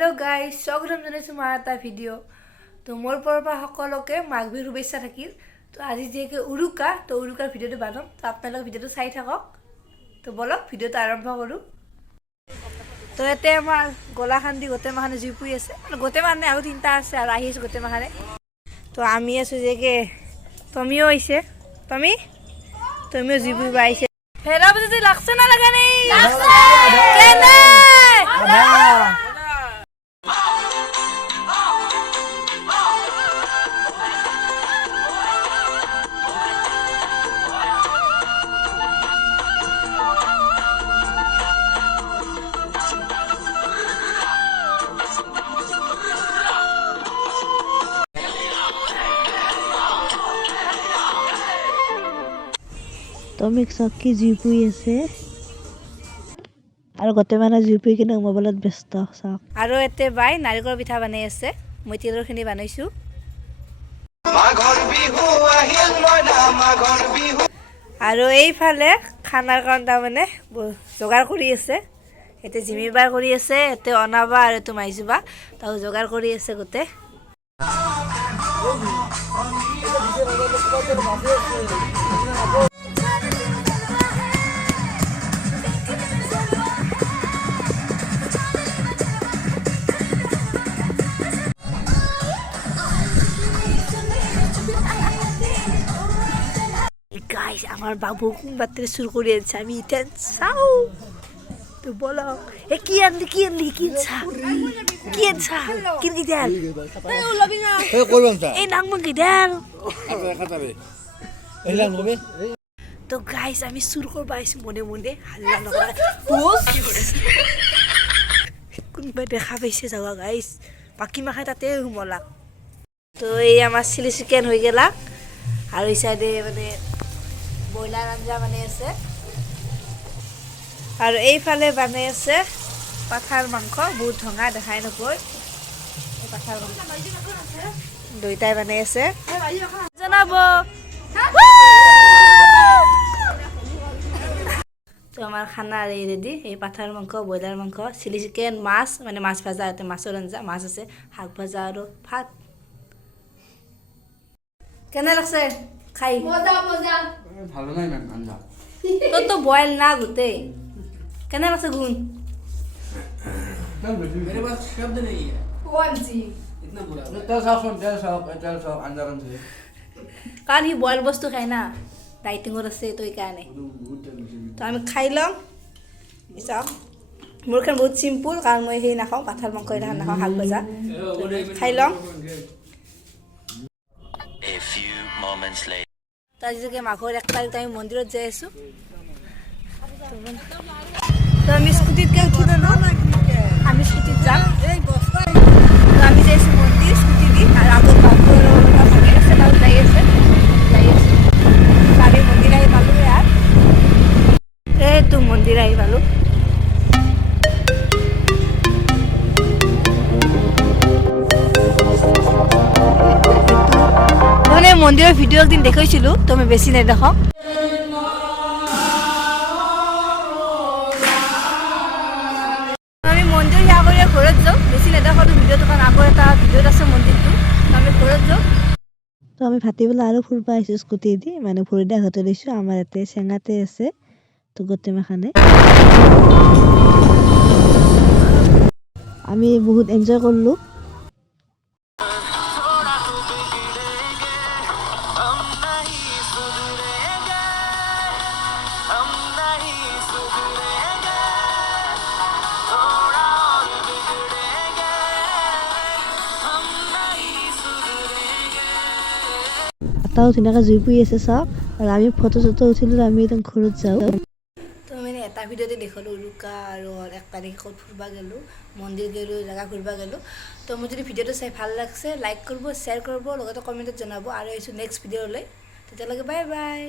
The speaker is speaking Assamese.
हेलो गाइस स्वागतम जनाइছো মোৰ এটা ভিডিও তো মোৰ পৰা সকলোকে মাঘ বিহুৰ শুভেচ্ছা থাকিল তো আজি যেকে উৰুকা তো উৰুকাৰ ভিডিওটো বানাম তো আপোনালোক ভিডিওটো চাই থাকক তো বলক ভিডিওটো আৰম্ভ কৰো তো এতে আমাৰ গলা খান্দি গতে মাখানে জুপুই আছে গতে মানে আৰু তিনটা আছে আৰু আহি আছে গতে মাখানে তো আমি আছো যেকে তুমিও আইছে তুমিও জুপুই বাইছে ফেৰা বজে লাগছে না লাগা নাই লাগছে কেনে Tomik sakki jupui ase aru gote mana jupui kine mobilet besto sak aru ete bai narikol pitha banai ase moi tilor khini banaisu maghor bihu ahil moina maghor bihu aru ei phale khanar kon ta mane jogar kori ase ete jimibar kori ase ete onaba aru tu maisuba tau jogar kori ase gote guys আমার বাবু কোন বাতে শুরু করে দিয়েছে আমি ইতেন চাও তো বলো এ কি আনলি কিনছা কিন কি দেন এই করবেন স্যার এই নাম কি দেন খাতাবে এই লাগ হবে তো গাইস আমি শুরু করব আইছি মনে মনে হাল্লা নকরা পোস কোন বাতে খাবাইছে যাওয়া গাইস বাকি মাখাই তাতে হুমলা তো এই আমার চিলি চিকেন হয়ে গেলা আর এই সাইডে মানে বইলার আঞ্জা বানাই আছে আর এই ফালে বানাই আছে পাঠাৰ মাংস বহুত ধঙা দেখাই নকয় এই পাঠাৰ মাংস দুইটাই বানাই আছে জনাব তো আমাৰ খানা ৰেডি এই পাঠাৰ মাংস বইলাৰ মাংস চিলি চিকেন মাছ মানে মাছ ভাজা আছে মাছৰ আঞ্জা মাছ আছে শাক ভাজা আৰু ভাত কেনে লাগছে খাই মজা মজা ভালো নাই ম্যাম আঞ্জা তো বয়েল না গুতে কেনে লাগছে গুণ मेरे पास शब्द नहीं है कौन सी इतना बुरा तेल साफ अंदर से কাৰণ সি বয়েল বস্তু খায় না ডাইটিঙত আছে তো এইকাৰণে তো আমি খাই লম চাওক মোৰখন বহুত চিম্পুল কাৰণ মই সেই নাখাওঁ পাঠাৰ মাংস এটা নাখাওঁ শাক ভাজা খাই লম A few moments later. তো আজিলৈকে মাঘৰ 1 তাৰিখত আমি মন্দিৰত যাই আছো তো আমি স্কুটিত উঠিলো ন আমি স্কুটিত যাম তো আমি যাই আছো মন্দিৰ স্কুটি দি আৰু আগত বাঘৰ ভাগি আছে তাও যাই আছে আমি মন্দিৰ আহি পালো ইয়াত এইটো মন্দিৰ আহি পালো মানে মন্দিৰৰ ভিডিও একদিন দেখাইছিলো তো আমি বেছি নেদেখাও আমি মন্দিৰ সেৱা কৰি ঘৰত যাওঁ বেছি নেদেখাও ভিডিঅ'টো কাৰণ আকৌ এটা ভিডিঅ'ত আছে মন্দিৰটো আমি ঘৰত যাওঁ তো আমি ভাতিবেলা আৰু ফুৰবা আহিছো স্কুটি দি মানে ফুৰি দিয়া ঘৰতে দিছো আমাৰ ইয়াতে চেঙাতে আছে তো গোতে মাখানে আমি বহুত এনজয় কৰলো তাও ধুনীয়াকৈ জুই পুৰি আছে চাওক আৰু আমি ফটো চটো উঠিলো আমি একদম ঘৰত যাওঁ তো মানে এটা ভিডিঅ'তে দেখালোঁ উৰুকা আৰু 1 তাৰিখ ক'ত ফুৰিব গ'লোঁ মন্দিৰ গ'লোঁ জেগা ফুৰিব গ'লোঁ তো মই যদি ভিডিঅ'টো চাই ভাল লাগছে লাইক কৰিব শ্বেয়াৰ কৰিব লগতে কমেণ্টত জনাব আৰু এইটো নেক্সট ভিডিঅ'লৈ তেতিয়ালৈকে বাই বাই